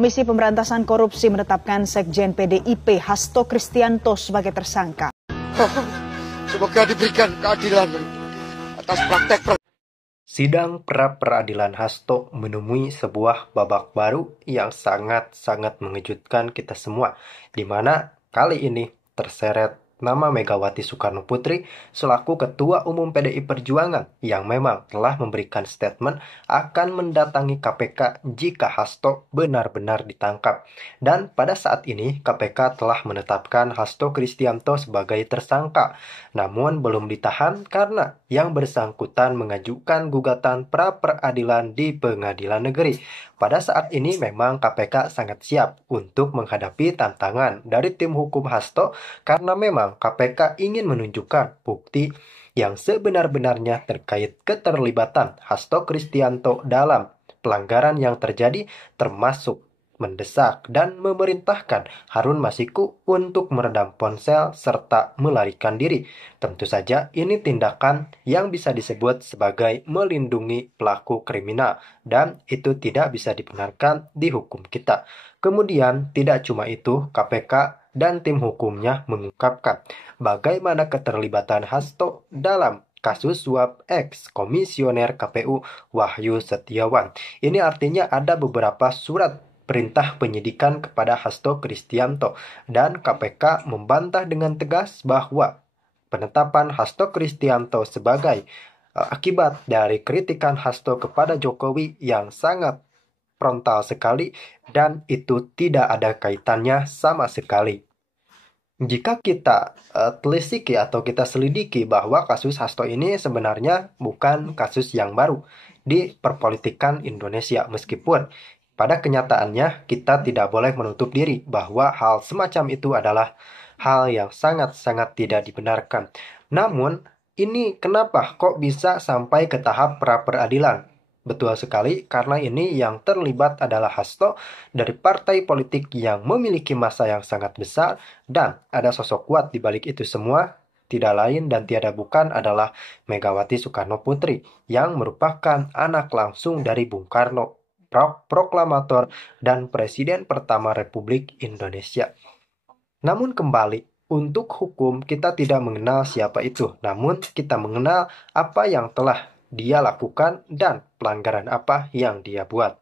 Komisi Pemberantasan Korupsi menetapkan Sekjen PDIP Hasto Kristianto sebagai tersangka. Semoga diberikan keadilan atas praktek. Sidang pra-peradilan Hasto menemui sebuah babak baru yang sangat-sangat mengejutkan kita semua, di mana kali ini terseret nama Megawati Soekarno Putri selaku Ketua Umum PDI Perjuangan yang memang telah memberikan statement akan mendatangi KPK jika Hasto benar-benar ditangkap. Dan pada saat ini KPK telah menetapkan Hasto Kristianto sebagai tersangka, namun belum ditahan karena yang bersangkutan mengajukan gugatan pra-peradilan di Pengadilan Negeri. Pada saat ini memang KPK sangat siap untuk menghadapi tantangan dari tim hukum Hasto karena memang KPK ingin menunjukkan bukti yang sebenar-benarnya terkait keterlibatan Hasto Kristianto dalam pelanggaran yang terjadi, termasuk mendesak dan memerintahkan Harun Masiku untuk meredam ponsel serta melarikan diri. Tentu saja ini tindakan yang bisa disebut sebagai melindungi pelaku kriminal dan itu tidak bisa dibenarkan di hukum kita. Kemudian tidak cuma itu, KPK dan tim hukumnya mengungkapkan bagaimana keterlibatan Hasto dalam kasus suap ex-komisioner KPU Wahyu Setiawan. Ini artinya ada beberapa surat perintah penyidikan kepada Hasto Kristianto dan KPK membantah dengan tegas bahwa penetapan Hasto Kristianto sebagai akibat dari kritikan Hasto kepada Jokowi yang sangat frontal sekali dan itu tidak ada kaitannya sama sekali. Jika kita telisiki atau kita selidiki bahwa kasus Hasto ini sebenarnya bukan kasus yang baru di perpolitikan Indonesia, meskipun pada kenyataannya kita tidak boleh menutup diri bahwa hal semacam itu adalah hal yang sangat-sangat tidak dibenarkan. Namun, ini kenapa kok bisa sampai ke tahap pra-peradilan? Betul sekali, karena ini yang terlibat adalah Hasto dari partai politik yang memiliki massa yang sangat besar dan ada sosok kuat di balik itu semua. Tidak lain dan tiada bukan adalah Megawati Soekarno Putri yang merupakan anak langsung dari Bung Karno, proklamator dan Presiden pertama Republik Indonesia. Namun kembali, untuk hukum kita tidak mengenal siapa itu, namun kita mengenal apa yang telah dia lakukan dan pelanggaran apa yang dia buat.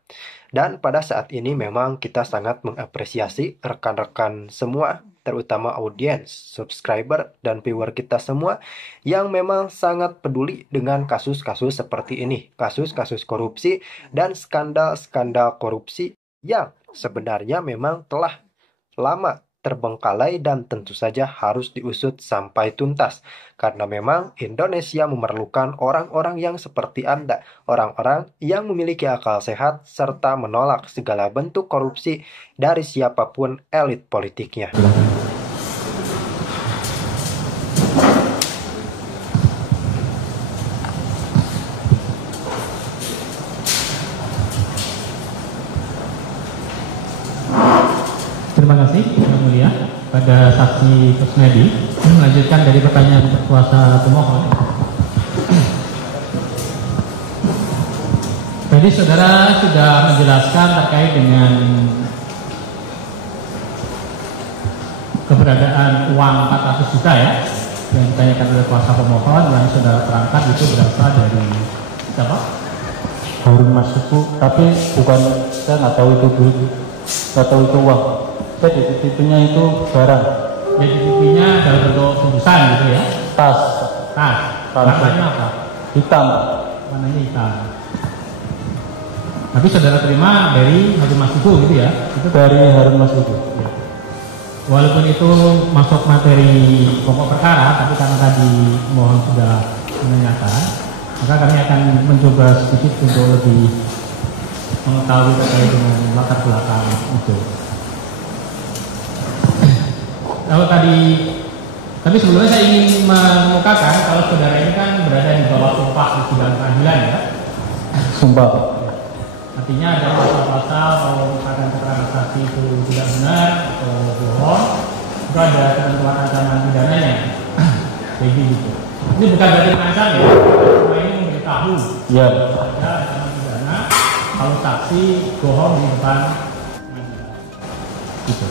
Dan pada saat ini memang kita sangat mengapresiasi rekan-rekan semua, terutama audiens, subscriber, dan viewer kita semua yang memang sangat peduli dengan kasus-kasus seperti ini. Kasus-kasus korupsi dan skandal-skandal korupsi yang sebenarnya memang telah lama terbengkalai dan tentu saja harus diusut sampai tuntas. Karena memang Indonesia memerlukan orang-orang yang seperti Anda, orang-orang yang memiliki akal sehat serta menolak segala bentuk korupsi dari siapapun elit politiknya. Terima kasih, Yang Mulia. Pada saksi Kusnedi, melanjutkan dari pertanyaan kuasa pemohon. Jadi saudara sudah menjelaskan terkait dengan keberadaan uang 400 juta ya, yang ditanyakan oleh kuasa pemohon yang saudara terangkan itu berasal dari siapa? Harun Masiku, tapi bukan, saya nggak tahu itu duit, nggak tahu itu uang. Saya dititipnya itu barang. Jadi dititipnya dalam bentuk bungkusan gitu ya? Tas. Warnanya apa? Hitam. Warnanya hitam. Tapi saudara terima dari Harun Masiku gitu ya? Itu dari Harun Masiku. Ya. Walaupun itu masuk materi pokok perkara, tapi karena tadi mohon sudah menanyakan, maka kami akan mencoba sedikit untuk lebih mengetahui terkait dengan latar belakang itu. Kalau tapi sebelumnya saya ingin mengemukakan kalau saudara ini kan berada di bawah sumpah di sidang pengadilan ya. Sumpah. Artinya ada pasal-pasal kalau misalkan keterangan saksi itu tidak benar atau bohong, itu ada ketentuan ancaman pidananya. Jadi gitu. Ini bukan berarti mengancam ya. Cuma ini memberitahu. Ya. Ada ancaman pidana kalau saksi bohong di depan pengadilan. Gitu.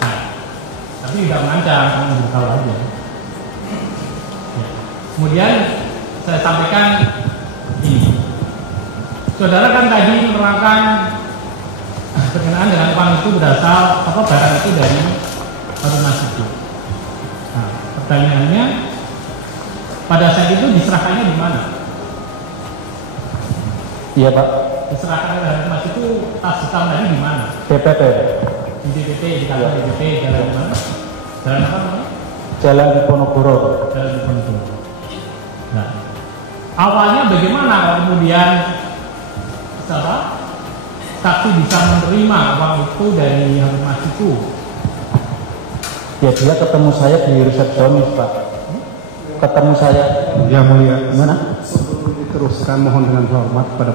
Nah, tapi tidak mengancam, kamu beritahu aja. Ya. Kemudian saya sampaikan ini. Saudara kan tadi menerangkan berkenaan dengan uang itu berasal apa barang itu dari Harun Masiku. Nah, pertanyaannya pada saat itu diserahkannya di mana? Iya Pak. Diserahkan oleh Harun Masiku tas hitam tadi di mana? DPP. Di DPP, di kantor DPP, jalan di mana? Jalan apa namanya? Jalan Diponegoro. Jalan Diponegoro. Nah, awalnya bagaimana kemudian saksi bisa menerima uang itu dari Harun Masiku? Ya dia ketemu saya di resepsionis Pak. Ketemu saya. Ya mulia. Gimana? Sebelum diteruskan mohon dengan hormat pada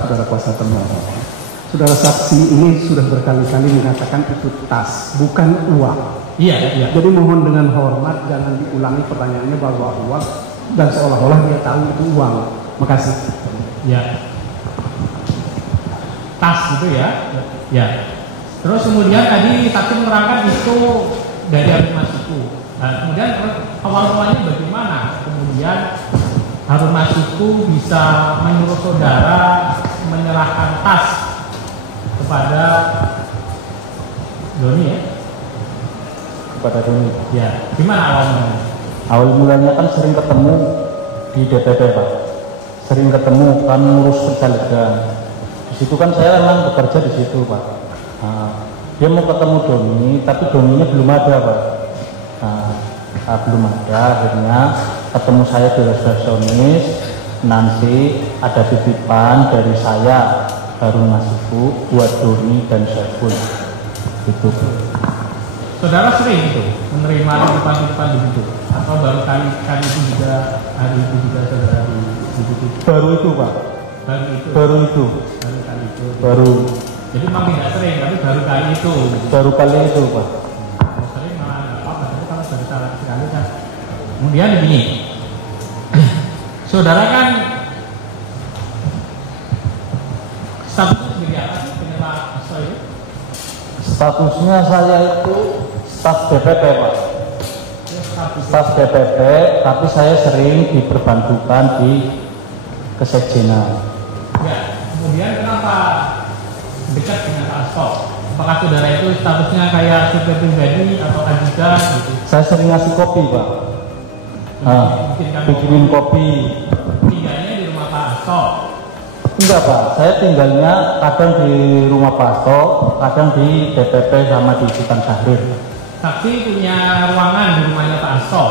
saudara kuasa termohon. Saudara saksi ini sudah berkali-kali mengatakan itu tas, bukan uang. Iya, iya. Jadi mohon dengan hormat jangan diulangi pertanyaannya bahwa uang dan seolah-olah dia tahu itu uang. Makasih. Ya. Tas gitu ya. Ya. Terus kemudian tadi saksi menerangkan itu dari Harun Masiku. Nah, kemudian awal-awalnya bagaimana? Kemudian Harun Masiku bisa menyuruh saudara menyerahkan tas kepada Doni ya? Kepada Doni. Ya. Gimana awalnya? Awal mulanya kan sering ketemu di DPP Pak. Sering ketemu kan ngurus pencalegan. Di situ kan saya memang bekerja di situ Pak. Nah, dia mau ketemu Doni, tapi Doninya belum ada Pak. Nah, belum ada. Akhirnya ketemu saya di resepsionis. Nanti ada titipan dari saya Harun Masiku buat Doni dan Saiful. Itu. Saudara sering itu menerima titipan-titipan begitu, atau baru kali itu juga hari itu juga saudara begitu? Baru itu Pak. Baru itu. Baru itu. Baru kali itu. Baru. Jadi memang tidak sering, tapi baru kali itu. Baru kali itu Pak. Kalau sering malah nggak apa-apa, tapi kalau sudah salah sekali kan. Kemudian begini, saudara kan statusnya sendiri apa sih penerima ASO itu? Statusnya saya itu staf DPP Pak. Ya, status. Staf DPP, tapi saya sering diperbantukan di kesekjenan. Ya, kemudian kenapa dekat dengan Pak Asto? Apakah saudara itu statusnya kayak supir pribadi atau ajudan gitu? Saya sering ngasih kopi Pak. Bikinin kopi. Tinggalnya di rumah Pak Asto. Enggak Pak, saya tinggalnya kadang di rumah Pak Asto, kadang di DPP sama di Sultan Syahrir. Saksi punya ruangan di rumahnya Pak Asto.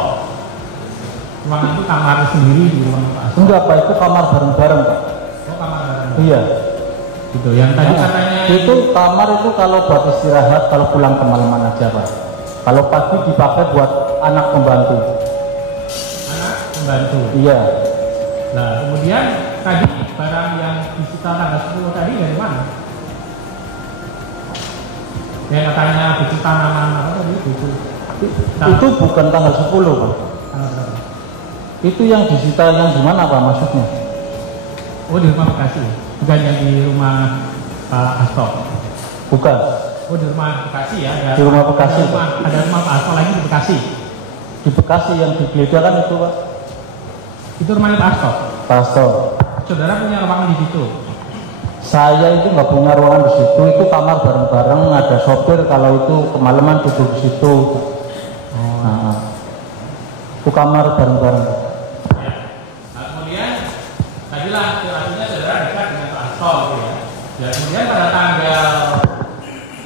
Ruangan itu kamar sendiri di rumah Pak Asto. Enggak Pak, itu kamar bareng-bareng Pak. Oh, kamar bareng. Iya. Gitu. Yang tadi katanya itu kamar itu kalau buat istirahat, kalau pulang kemalaman aja Pak. Kalau pagi dipakai buat anak pembantu. anak pembantu. Iya. Nah, kemudian tadi barang yang disita tanggal 10 tadi dari mana? Yang katanya buku tanaman apa tadi? Buku. Itu bukan tanggal 10 Pak. Tanggal berapa? Itu yang disita yang di mana Pak maksudnya? Oh, di rumah Bekasi. Bukan yang di rumah Pak Asto. Bukan. Oh, di rumah Bekasi ya. Ada, Di rumah Bekasi. Ada rumah Pak Asto lagi di Bekasi. Di Bekasi yang digeledah kan itu Pak. Itu rumahnya Pak Asto. Pak Asto. Saudara punya ruangan di situ. Saya itu nggak punya ruangan di situ. Itu kamar bareng-bareng. Ada sopir kalau itu kemalaman duduk di situ. Nah, itu kamar bareng-bareng. Ya. Nah, kemudian tadilah artinya saudara dekat dengan Pak Asto gitu ya. Ya, kemudian pada tanggal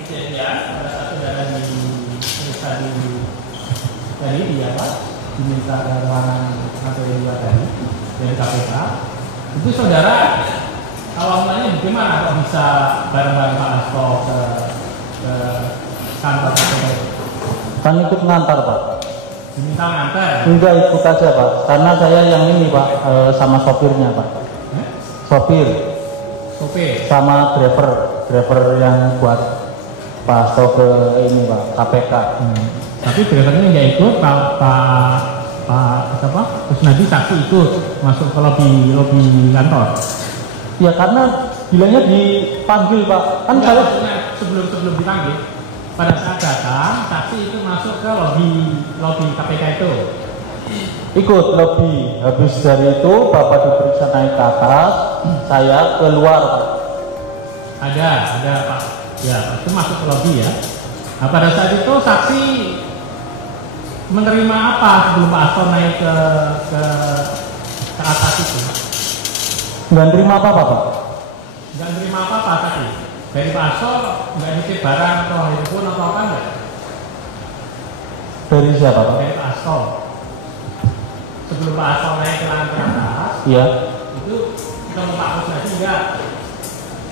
kejadian pada saat saudara diperiksa di apa? Diminta ke ruangan materi 2 tadi dari KPK. Itu saudara awalnya bagaimana kok bisa bareng-bareng Pak Asto ke kantor KPK? Kan ikut ngantar Pak. Diminta nganter. Enggak ikut aja Pak. Karena saya yang ini Pak sama sopirnya Pak. Sopir Sopir. sama driver yang buat Pak Asto ke ini Pak KPK. Tapi drivernya nggak ikut, terus nanti saksi ikut masuk ke lobi kantor. Ya karena bilangnya dipanggil Pak. Kan Enggak, saya maksudnya sebelum dipanggil, pada saat datang saksi itu masuk ke lobi KPK itu. Ikut lobby. Habis dari itu Bapak diperiksa naik ke atas, saya keluar Pak. Ada Pak. Ya, itu masuk ke lobby ya. Nah, pada saat itu saksi menerima apa sebelum Pak Hasto naik ke atas itu? Nggak terima apa-apa Pak? Nggak terima apa-apa tadi. Dari Pak Hasto nggak nitip barang atau handphone atau apa enggak? Dari siapa Pak? Dari Pak Hasto. Sebelum Pak Hasto naik ke lantai atas, Iya. itu ketemu Pak Kusnadi enggak?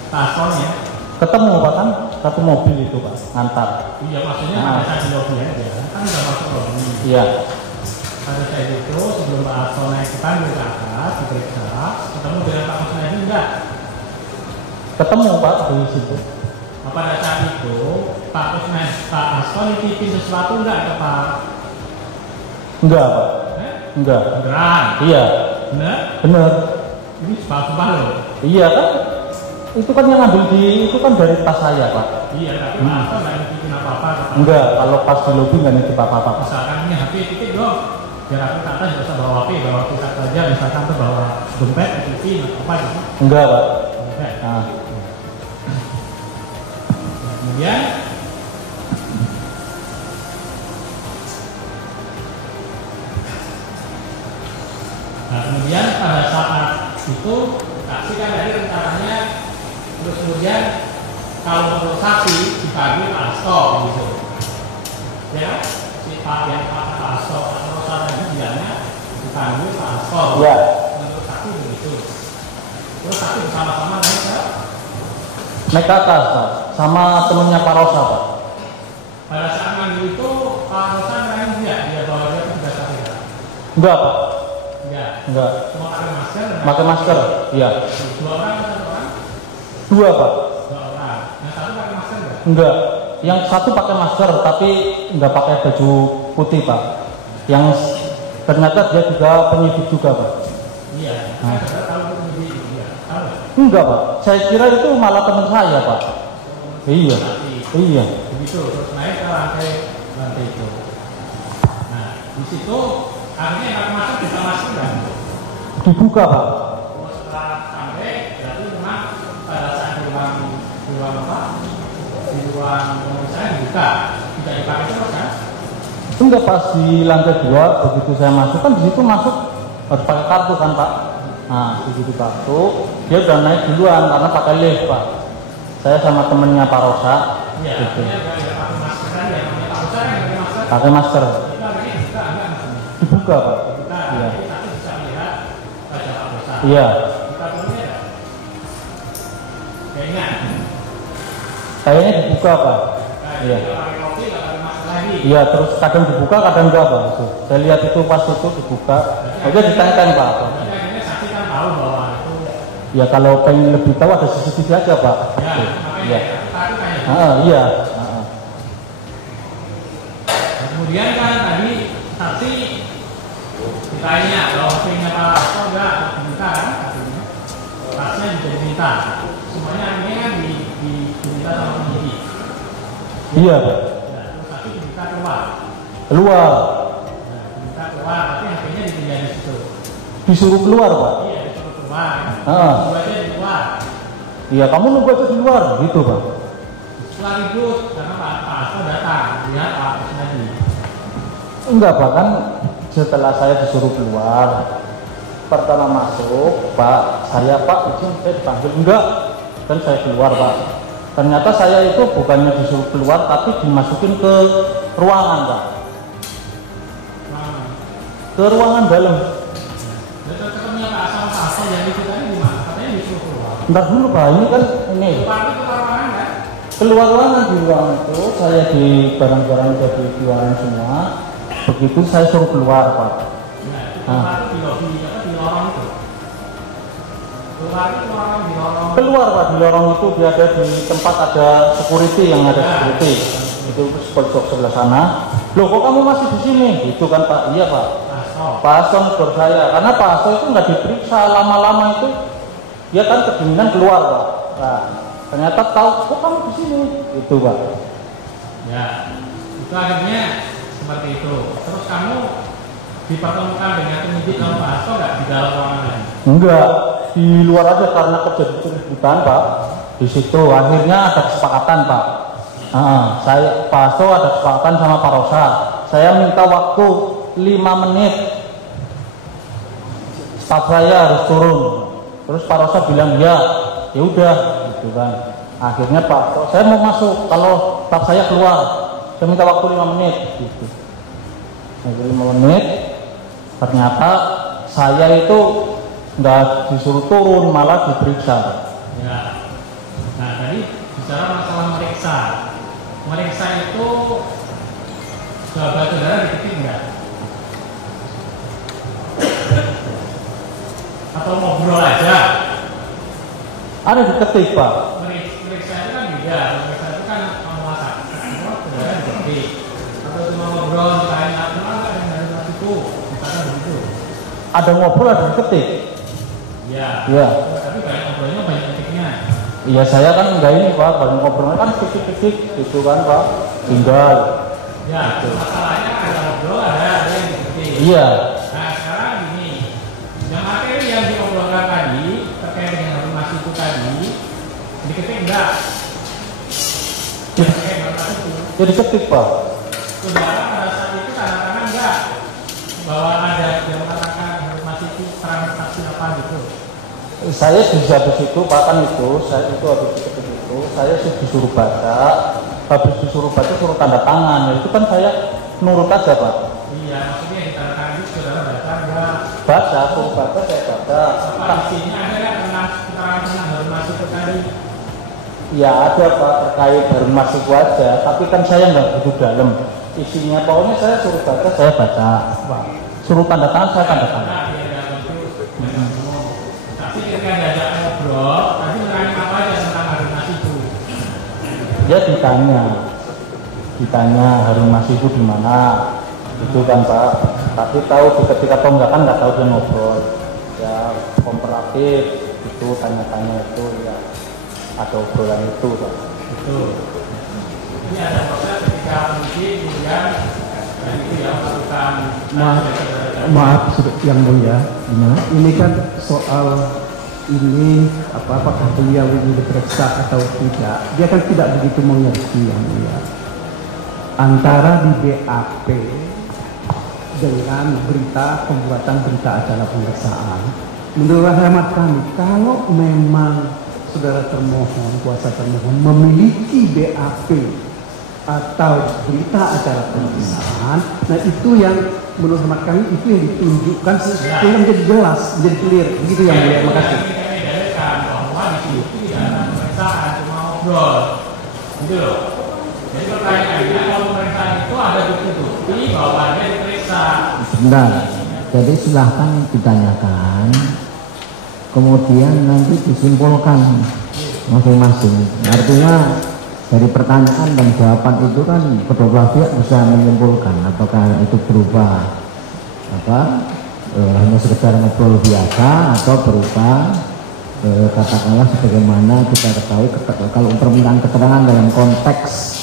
Pak Hastonya. Ketemu Pak kan? Satu mobil itu Pak, ngantar. Iya, maksudnya pada saat di lobby aja, kan udah masuk lobby. Iya. Pada saat itu sebelum Pak Hasto naik ke tangga ke atas diperiksa, ketemu dengan Pak Kusnadi enggak? Ketemu Pak di situ. Nah, pada saat itu Pak Hasto nitipin sesuatu enggak ke Pak? Enggak Pak. Enggak. Beneran? Iya. Bener? Bener. Ini sumpah loh. Iya kan? Itu kan yang ngambil itu kan dari tas saya Pak. Iya, tapi Pak Hasto nggak nitipin apa-apa ke Pak. Enggak, kalau pas di lobby nggak nitip apa-apa Pak. Misalkan ini HP titip dong, biar aku ke atas nggak usah bawa HP, bawa kita aja, misalkan tuh bawa dompet, titipin apa gitu. Enggak Pak. Enggak. Nah, Kemudian pada saat itu saksi kan tadi rencananya terus kemudian kalau menurut saksi dipanggil Pak Hasto gitu ya, si Pak Hasto atau tadi bilangnya dipanggil Pak Hasto. iya. Menurut saksi begitu. Terus saksi bersama-sama naik Naik ke atas Pak, sama temennya Pak Rosa Pak. pada saat manggil itu Pak Rosa naik dia bawa dia ke saksi. Enggak Pak. Enggak. Enggak. Cuma pakai masker. Pakai masker. Iya. Dua orang atau satu orang? Dua Pak. Dua orang. Yang satu pakai masker enggak? Enggak. Yang satu pakai masker tapi enggak pakai baju putih Pak. Yang ternyata dia juga penyidik juga Pak. Iya. Nah. Saya tahu itu dia. Tahu. Enggak Pak. Saya kira itu malah teman saya Pak. Iya. Iya. Begitu. Terus naik ke lantai itu. Nah, di situ akhirnya yang masuk bisa masuk kan? Dibuka Pak. Setelah sampai, berarti memang pada saat di ruang apa? Di ruang pemeriksaan dibuka, tidak dipakai terus kan? Enggak, pas di lantai 2 begitu saya masuk kan di situ masuk harus pakai kartu kan Pak. Nah begitu kartu dia udah naik duluan karena pakai lift Pak. Saya sama temennya Pak Rosa. Iya. Gitu. Pakai masker kan ya? Pak Rosa yang pakai masker. Pakai masker. Itu akhirnya dibuka enggak maksudnya? Dibuka Pak. Dibuka. Iya. Jadi satu bisa melihat wajah Pak Rosa. Iya. Kita perlu ya? Kayaknya. Kayaknya dibuka Pak. Iya. Kalau pakai kopi nggak pakai masker lagi. Iya, terus kadang dibuka, kadang enggak Pak. Itu. Saya lihat itu pas itu dibuka. Oke, ditenteng Pak. Jadi akhirnya saksi kan tahu bahwa itu Ya kalau pengen lebih tahu ada CCTV aja Pak. ya, Iya. makanya tadi kayak Iya. Nah, kemudian kan tadi saksi ditanya bahwa HP-nya Pak Hasto enggak diminta kan katanya. Tasnya juga diminta. Semuanya akhirnya kan diminta sama penyidik. Iya Pak. Nah, terus saksi diminta keluar. Keluar. Nah, diminta keluar, tapi HP-nya ditinggal di situ. Disuruh keluar Pak. Iya, disuruh keluar. Ah. Tunggu aja di luar. Iya, kamu nunggu aja di luar gitu Pak. Setelah ribut karena Pak Hasto datang lihat Pak Kusnadi. Enggak Pak, kan setelah saya disuruh keluar pertama masuk Pak, saya Pak izin saya dipanggil enggak, kan saya keluar Pak. Ternyata saya itu bukannya disuruh keluar tapi dimasukin ke ruangan Pak, ke ruangan dalam. Ketemunya Pak Hasto yang itu tadi gimana? Katanya disuruh keluar. Ntar dulu Pak, ini kan ini Keluar itu keluar ruangan kan? keluar ruangan, di ruangan itu saya di barang-barang udah dikeluarin semua. Begitu saya suruh keluar Pak. Nah, itu keluar itu di lobi apa di lorong itu? Keluar itu lorong di lorong. Keluar Pak, di lorong itu dia ada di tempat ada security yang ada security. Itu pojok sebelah sana. Loh kok kamu masih di sini? Itu kan Pak. Iya Pak. Hasto. Pak Hasto negor saya. Karena Pak Hasto itu nggak diperiksa lama-lama itu dia kan kedinginan keluar Pak. Nah, Ternyata tahu, kok kamu di sini? Itu Pak. Ya, itu akhirnya seperti itu. Terus kamu dipertemukan dengan penyidik sama Pak Hasto nggak di dalam ruangan lain? Enggak, di luar aja karena terjadi keributan Pak. Di situ akhirnya ada kesepakatan Pak. Saya Pak Hasto ada kesepakatan sama Pak Rosa. Saya minta waktu 5 menit. Staf saya harus turun. Terus Pak Rosa bilang ya udah, gitu kan. Akhirnya Pak Hasto, saya mau masuk kalau staf saya keluar. Saya minta waktu 5 menit. Gitu. 5 menit. Ternyata saya itu nggak disuruh turun, malah diperiksa. Ya. Nah tadi bicara masalah meriksa. Meriksa itu saudara diketik enggak? Atau ngobrol aja? Ada diketik Pak. Meriksa itu kan beda. Meriksa itu kan penguasa. Saudara diketik. Atau cuma ngobrol, ditanya apa enggak yang dari mas itu? Misalnya begitu. Ada ngobrol, ada diketik. Ya. Ya. Tapi banyak ngobrolnya banyak ketiknya. Iya saya kan enggak ini Pak, banyak ngobrolnya kan ketik-ketik gitu kan Pak. Tinggal. Ya, masalahnya ada ngobrol, ada yang diketik. Iya. Nah sekarang gini, yang materi yang diobrolkan tadi terkait dengan informasi itu tadi diketik enggak? Terkait dengan itu, Ya diketik Pak. saudara pada saat itu tanda tangan enggak bahwa ada yang mengatakan informasi itu terang saksi apa gitu? Saya habis itu Pak kan itu, saya itu habis diketik itu, saya disuruh baca, habis disuruh baca suruh tanda tangan, ya itu kan saya nurut aja Pak. Iya, maksudnya di tanda tangan itu saudara baca enggak? Baca, suruh baca saya baca. Apa isinya ada nggak tentang keterangan informasi itu tadi? Ya ada Pak terkait baru masuk aja, tapi kan saya nggak begitu dalam isinya. Pokoknya saya suruh baca, saya baca. Pak. Suruh tanda tangan, saya tanda tangan. Nah, dia dalam itu tapi ketika diajak ngobrol, tadi menanya apa aja tentang informasi itu? Dia ditanya Harun Masiku di mana, itu kan Pak. Tapi tahu diketik atau enggak kan nggak tahu dia ngobrol. Ya komparatif itu tanya-tanya itu ya ada obrolan itu Pak. Itu. Ini ada proses ketika penyidik kemudian dan itu yang melakukan Maaf yang mulia, ini kan soal ini apakah beliau ini diperiksa atau tidak, dia kan tidak begitu mengerti yang mulia antara di BAP dengan berita pembuatan berita acara pemeriksaan. Menurut hemat kami, kalau memang saudara termohon, kuasa termohon memiliki BAP atau berita acara pemeriksaan, nah itu yang menurut hemat kami itu yang ditunjukkan sehingga menjadi jelas, menjadi clear. Begitu yang mulia. Terima kasih. Kami dalilkan bahwa di situ tidak ada pemeriksaan, cuma ngobrol, gitu loh. Jadi pertanyaannya kalau pemeriksaan itu ada bukti-bukti bahwa dia diperiksa. Sebentar, jadi silahkan ditanyakan, kemudian nanti disimpulkan masing-masing. Artinya dari pertanyaan dan jawaban itu kan kedua belah pihak bisa menyimpulkan apakah itu berupa hanya sekedar ngobrol biasa atau berupa katakanlah sebagaimana kita ketahui kalau permintaan keterangan dalam konteks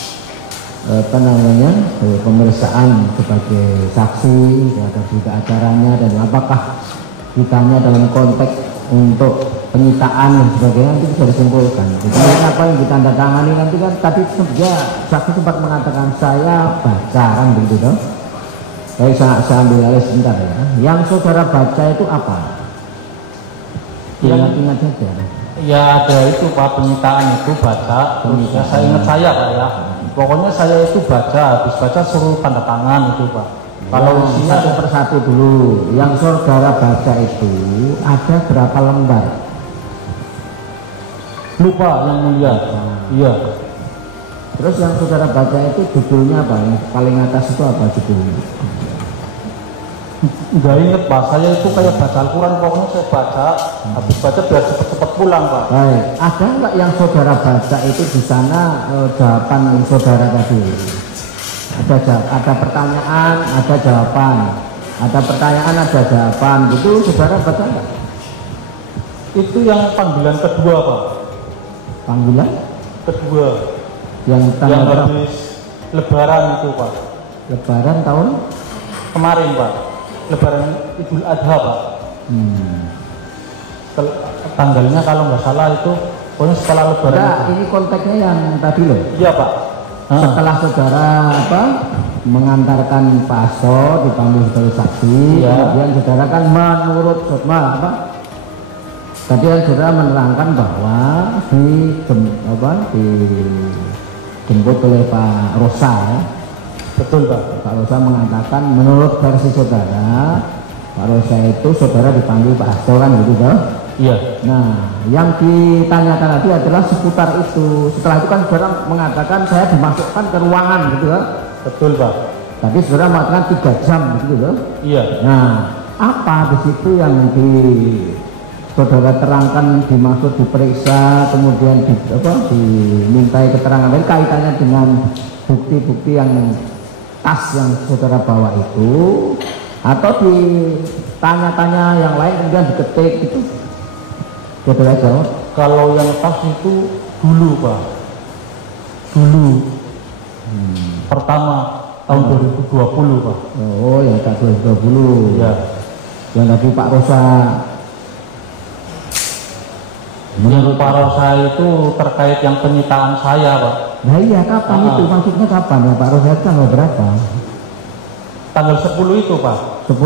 pemeriksaan sebagai saksi terhadap berita acaranya, dan apakah ditanya dalam konteks untuk penyitaan dan sebagainya nanti bisa disimpulkan. Jadi apa yang ditandatangani nanti kan tadi dia saksi sempat mengatakan saya baca kan begitu toh. Baik, saya ambil alih sebentar ya. Yang saudara baca itu apa? Ingat-ingat saja. Ya ada itu Pak, penyitaan itu baca. Ya, saya ingat saya Pak ya. Pokoknya saya itu baca, habis baca suruh tanda tangan itu Pak. Kalau satu persatu dulu, yang saudara baca itu ada berapa lembar? Lupa yang mulia. Iya. Terus yang saudara baca itu judulnya apa? Yang paling atas itu apa judulnya? Enggak inget Pak, saya itu kayak baca Al-Quran, pokoknya saya baca, habis baca biar cepat-cepat pulang Pak. Baik, ada nggak yang saudara baca itu di sana jawaban saudara tadi? Ada pertanyaan, ada jawaban, ada pertanyaan, ada jawaban, itu saudara baca nggak? Itu yang panggilan kedua Pak. Panggilan kedua yang yang tanggal berapa? habis Lebaran itu Pak. Lebaran tahun Kemarin Pak. Lebaran Idul Adha Pak. Tanggalnya kalau nggak salah itu pokoknya setelah Lebaran. Enggak, itu. ini konteksnya yang tadi loh. Iya Pak. Setelah saudara mengantarkan Pak Hasto dipanggil sebagai saksi, Iya. kemudian saudara kan menurut tadi kan saudara menerangkan bahwa dijemput oleh Pak Rosa ya. Betul Pak. Pak Rosa mengatakan menurut versi saudara, Pak Rosa itu saudara dipanggil Pak Hasto kan gitu toh? Iya. Nah, yang ditanyakan tadi adalah seputar itu. Setelah itu kan saudara mengatakan saya dimasukkan ke ruangan gitu kan? Betul Pak. Tapi saudara mengatakan 3 jam gitu loh. Iya. Nah, apa di situ yang saudara terangkan dimaksud diperiksa, kemudian dimintai keterangan dari kaitannya dengan bukti-bukti yang tas yang saudara bawa itu, atau ditanya-tanya yang lain kemudian diketik gitu. Saudara jawab. Kalau yang tas itu dulu Pak. Dulu. Pertama tahun 2020 Pak. Oh, yang tak 2020. Iya. Yang tadi Pak Rosa. Menurut Pak Rosa itu terkait yang penyitaan saya Pak. Nah iya, kapan itu? Maksudnya kapan ya Pak Rosa? Tanggal berapa? Tanggal 10 itu Pak. 10?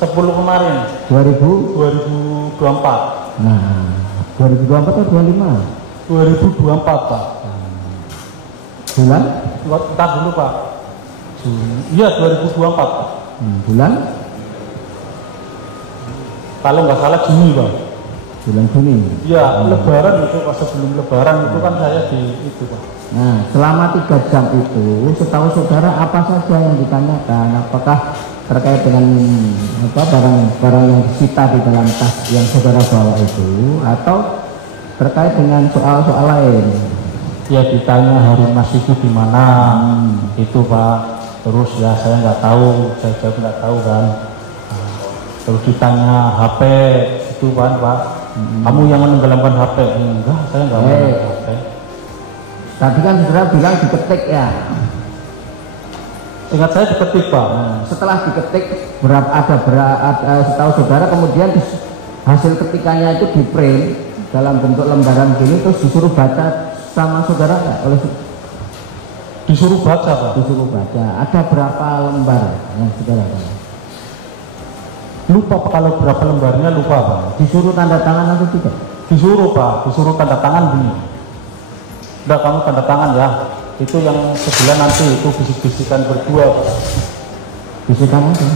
10 kemarin 2024. Nah, 2024 atau 25? 2024 Pak. Bulan? Entar dulu Pak. Iya 2024 Pak. Bulan? Kalau nggak salah Juni Pak. Bulan Juni. Iya, Lebaran itu Pak, sebelum Lebaran itu kan saya di itu Pak. Nah, selama 3 jam itu, setahu saudara apa saja yang ditanyakan? Apakah terkait dengan barang-barang yang disita di dalam tas yang saudara bawa itu, atau terkait dengan soal-soal lain? Ya ditanya Harun Masiku di mana, itu Pak. Terus ya saya nggak tahu, saya jawab nggak tahu kan. Terus ditanya HP itu kan Pak. Kamu yang menenggelamkan HP? Enggak, saya nggak menenggelamkan HP. Tadi kan saudara bilang diketik ya. Ingat saya diketik Pak. Setelah diketik setahu saudara kemudian hasil ketikannya itu di print dalam bentuk lembaran gini, terus disuruh baca sama saudara nggak? Disuruh baca Pak. Disuruh baca. Ada berapa lembar yang saudara baca? Lupa Pak, kalau berapa lembarnya lupa Pak. Disuruh tanda tangan atau tidak? Disuruh Pak, disuruh tanda tangan begini. Udah kamu tanda tangan ya. Itu yang sebelah nanti itu bisik-bisikan berdua Pak. Bisikan apa?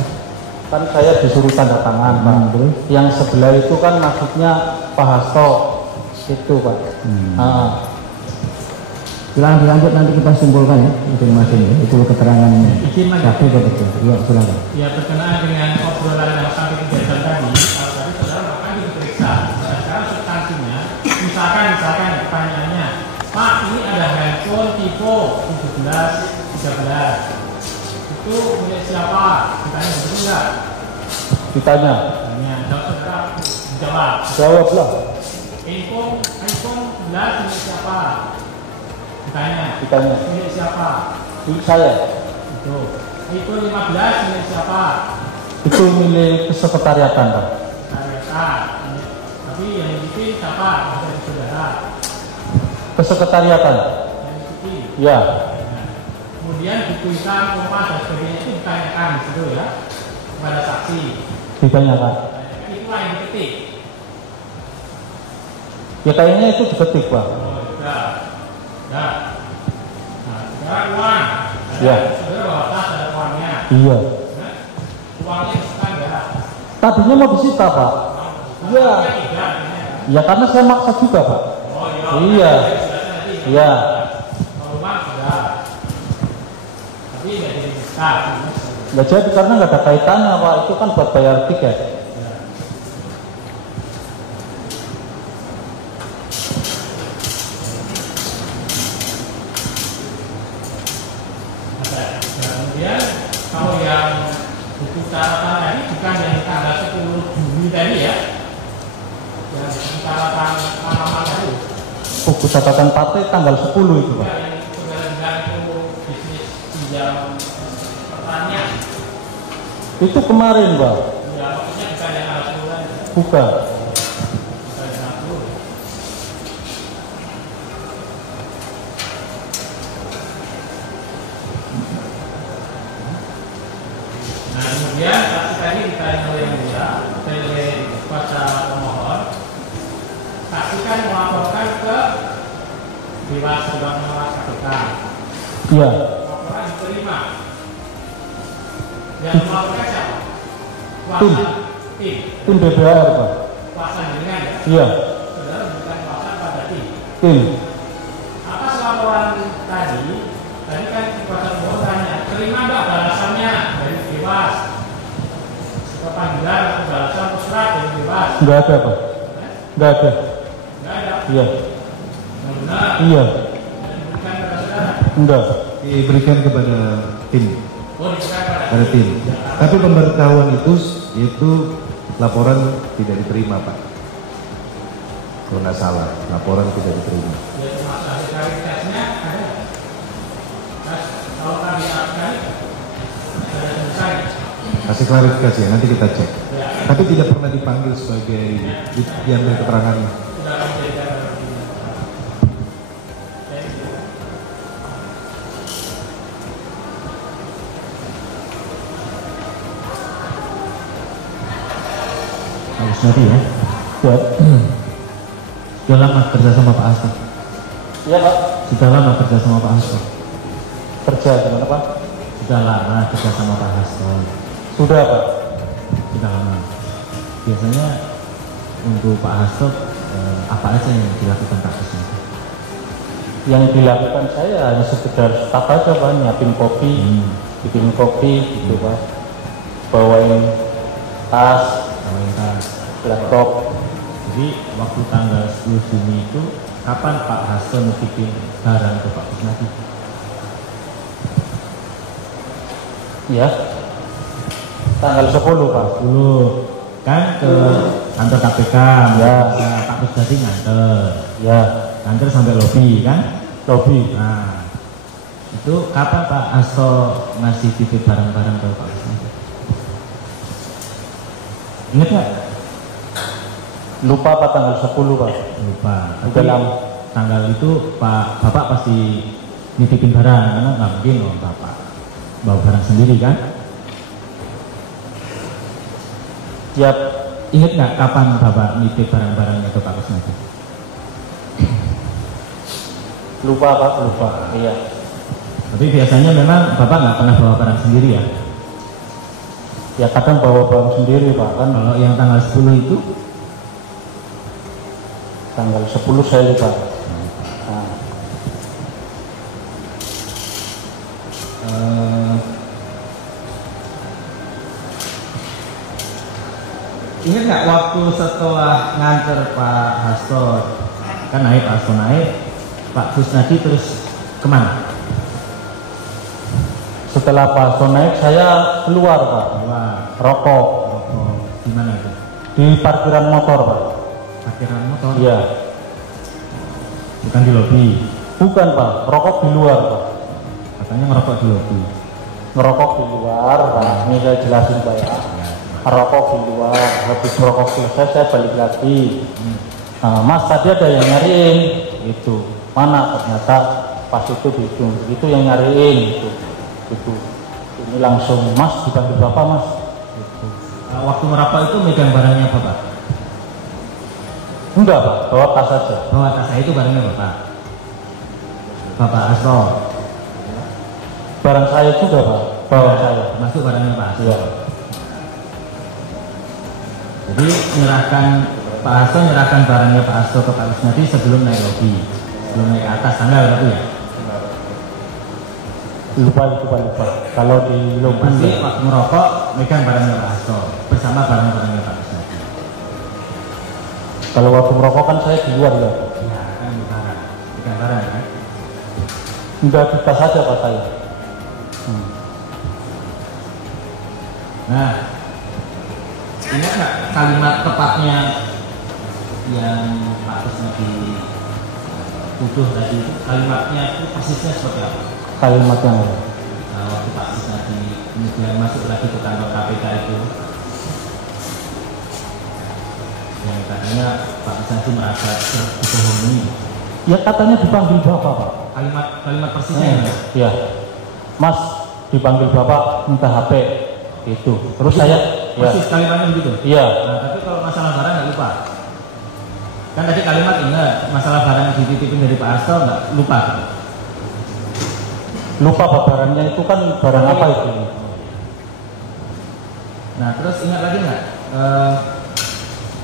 Kan saya disuruh tanda tangan Pak. Terus? Yang sebelah itu kan maksudnya Pak Hasto itu Pak. Silakan dilanjut, nanti kita simpulkan ya masing-masing ya. Itu keterangan saksi betul. Iya, silakan. Ya, berkenaan dengan obrolan yang sampai 3 jam tadi, kalau tadi saudara akan diperiksa. Nah, sekarang substansinya, misalkan pertanyaannya, Pak, ini ada handphone tipe 1713. Itu milik siapa? Ditanya betul enggak? Ditanya. Jawab saudara, jawab. Jawablah. iPhone 11 milik siapa? Ditanya milik siapa? Milik saya. Itu iPhone 15 milik siapa? Itu milik kesekretariatan Pak. Sekretariat. Tapi yang ini siapa? Dari saudara. Kesekretariatan. Yang ini. Ya. Kemudian buku hitam, kompas dan sebagainya itu ditanyakan di situ ya kepada saksi. Ditanyakan. Itulah yang diketik. Ya kayaknya itu diketik Pak. Oh, sudah. Nah, saudara uang. Ya. Saudara bawa tas ada uangnya. Iya. Nah, uangnya disita enggak? Tadinya mau disita Pak. Iya. Ya karena saya maksa juga Pak. Oh Iya. Iya. Kalau uang sudah. Tapi tidak jadi disita. Nggak jadi karena nggak ada kaitannya Pak. Itu kan buat bayar tiket. Kemudian kalau yang buku catatan tadi bukan yang tanggal 10 Juni tadi ya, yang buku catatan lama tadi. buku catatan partai tanggal 10 itu Pak. Itu kemarin Pak. Bukan. Nah, kemudian saksi tadi ditanya oleh yang mulia, oleh kuasa pemohon, saksi kan melaporkan ke Dewas Dewan Pengawas KPK. Iya. Laporan diterima. Yang melaporkan siapa? Tim. Tim BBR Pak. Kuasa dengan ya? Iya. Saudara memberikan kuasa pada tim. Tim. Atas laporan tadi kan kuasa pemohon tanya, terima nggak balasannya dari Dewas? Panggilan atau balasan atau surat dari Dewas? Enggak ada Pak. Enggak ada. Nggak ada. Iya. Benar. Iya. Diberikan kepada saudara. Enggak. Diberikan kepada tim, Oh, diberikan pada pada tim. Tapi pemberitahuan itu laporan tidak diterima Pak. Kalau nggak salah, laporan tidak diterima. ya termasuk hasil klarifikasinya ada. Mas, kalau kami akan ada selesai. Kasih klarifikasi nanti kita cek. Tapi tidak pernah dipanggil sebagai diambil keterangannya. Sudah kami jadikan. Harus nanti ya. Buat. Sudah lama kerja sama Pak Hasto. Iya Pak. Sudah lama kerja sama Pak Hasto. Kerja gimana Pak? Sudah lama kerja sama Pak Hasto. Sudah Pak. Sudah lama. Biasanya untuk Pak Hasto apa aja yang dilakukan Pak Hasto? Yang dilakukan saya hanya sekedar staf aja Pak, nyiapin kopi, bikin kopi gitu Pak, bawain tas, laptop. Jadi waktu tanggal 10 Juni itu kapan Pak Hasto nitipin barang ke Pak Kusnadi? Ya, tanggal 10 Pak. 10 kan ke kantor KPK, Ya. Pak Kusnadi nganter, Ya, nganter sampai lobi kan? lobby. Nah, itu kapan Pak Hasto ngasih titip barang-barang ke Pak Kusnadi? Ingat nggak? Lupa Pak, tanggal 10 Pak. Lupa. Udah Tapi lama. tanggal itu Bapak pasti nitipin barang karena nggak mungkin loh Bapak bawa barang sendiri kan? Siap. Ingat nggak kapan Bapak nitip barang-barangnya ke Pak Kusnadi? Lupa Pak, lupa. Iya. Tapi biasanya memang Bapak nggak pernah bawa barang sendiri ya? Ya kadang bawa barang sendiri Pak kan. Kalau yang tanggal 10 itu Tanggal 10 saya lupa. Nah, ingat nggak waktu setelah nganter Pak Hasto kan naik, Pak Hasto naik, Pak Kusnadi terus kemana? setelah Pak Hasto naik saya keluar Pak, Wah, rokok di mana itu? di parkiran motor Pak. Parkiran motor? Iya. Bukan di lobi. Bukan Pak, rokok di luar Pak. Katanya ngerokok di lobi. Ngerokok di luar Pak. Ini saya jelasin Pak ya. Rokok di luar, habis rokok selesai saya balik lagi. Nah, Mas tadi ada yang nyariin itu. Mana ternyata pas itu di ujung itu yang nyariin itu. Ini langsung Mas dibantu Bapak Mas. Gitu. Waktu ngerokok itu megang barangnya Bapak? Enggak Pak, bawa tas saja. Bawa tas itu barangnya Bapak? Bapak Hasto? Barang saya juga Pak, bawa saya. Masuk barangnya Pak Hasto? Iya. Jadi Pak Hasto menyerahkan barangnya Pak Hasto ke Pak Kusnadi sebelum naik lobi, sebelum naik ke atas tanggal berapa ya? Lupa. Kalau di lobi Pasti waktu merokok megang barangnya Pak Hasto bersama barang-barangnya Pak Kusnadi. kalau waktu merokok kan saya di luar ya. Ya kan megang barang kan? Enggak di tas saja Pak saya. Nah, ingat nggak kalimat tepatnya yang Pak Kusnadi tuduh tadi itu kalimatnya itu persisnya seperti apa? Kalimat yang Waktu Pak Cisnadi kemudian masuk lagi ke kantor KPK itu, yang katanya Pak Cisnadi merasa dibohongi. ya katanya dipanggil bapak Pak. Kalimat persisnya ya? Iya, Mas dipanggil bapak minta HP itu. Terus saya Persis kalimatnya begitu? iya. Nah, tapi kalau masalah barang nggak lupa. Kan tadi kalimat ingat, masalah barang yang dititipin dari Pak Hasto nggak lupa. Lupa barangnya itu kan barang apa itu? Nah terus ingat lagi nggak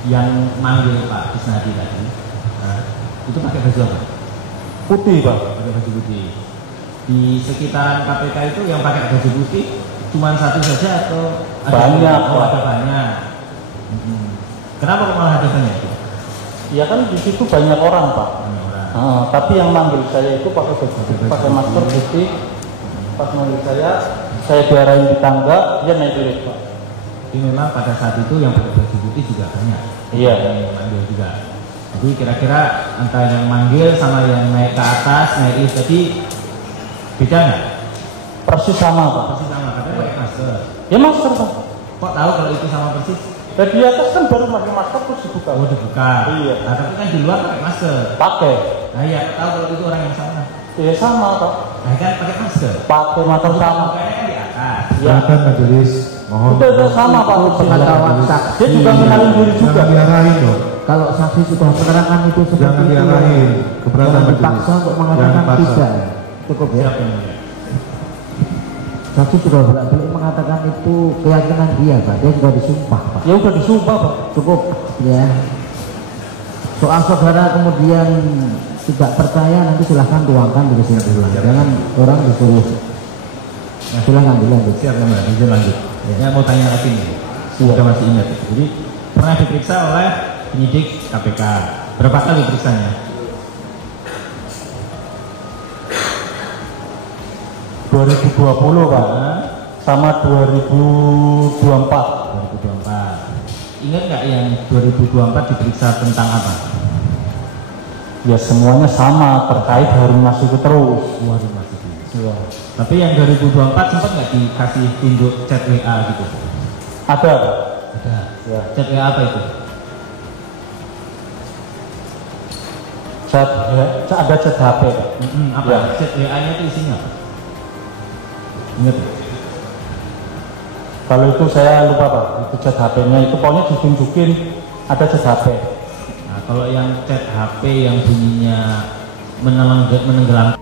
yang manggil Pak Cisnadi tadi? Nah, itu pakai baju apa? Putih Pak. Pakai baju putih. Di sekitaran KPK itu yang pakai baju putih cuma satu saja atau ada banyak? Oh, ada banyak. Kenapa kok malah ada banyak? Ya kan di situ banyak orang Pak. Tapi yang manggil saya itu pakai baju putih, pakai masker putih. Pas manggil saya diarahin di tangga, dia naik lift Pak. Jadi memang pada saat itu yang pakai baju putih juga banyak. Iya. Yang manggil juga. Jadi kira-kira antara yang manggil sama yang naik ke atas, naik lift tadi beda nggak? Persis sama Pak. Persis sama, katanya pakai masker. Ya masker Pak. Kok tahu kalau itu sama persis? Dan di atas kan baru pakai masker terus dibuka. Oh dibuka. Iya. Nah, tapi kan di luar pakai masker. Pakai. Nah iya, tahu kalau itu orang yang sama. Ya sama Pak. Nah kan pakai masker. Pakai masker sama. Mukanya kan di atas. Silakan majelis, mohon. Itu sama Pak. Pengetahuan saksi. Dia juga mengenalin diri juga. Jangan diarahin dong. Kalau saksi sudah menerangkan itu seperti Jangan itu, diarahin. Keberatan jangan majelis. dipaksa untuk Jangan mengatakan dipaksa. tidak. Cukup ya. Siapa yang mulia? Saksi sudah bolak-balik mengatakan itu keyakinan dia, Pak. Dia sudah disumpah, Pak. Ya udah disumpah Pak. Cukup ya. Soal saudara kemudian tidak percaya, nanti silahkan tuangkan di kesimpulan. Jangan orang disuruh. Silahkan dilanjut. Siap ya Mbak, izin lanjut. Ya, mau tanya lagi nih. Sudah masih ingat. Jadi pernah diperiksa oleh penyidik KPK. Berapa kali periksanya? 2020 Pak. Sama 2024. 2024. Ingat nggak yang 2024 diperiksa tentang apa? Ya semuanya sama terkait Harun Masiku terus. Waduh masih iya. Tapi yang 2024 sempat nggak dikasih tunjuk chat WA gitu? Ada Pak. Ada. Ya. Chat WA apa itu? Chat, ya, ada chat HP Pak. Apa? Ya. Chat WA-nya itu isinya apa? Ingat? Kalau itu saya lupa Pak. Itu chat HP-nya itu pokoknya ditunjukin ada chat HP. Nah, kalau yang chat HP yang bunyinya menenggelam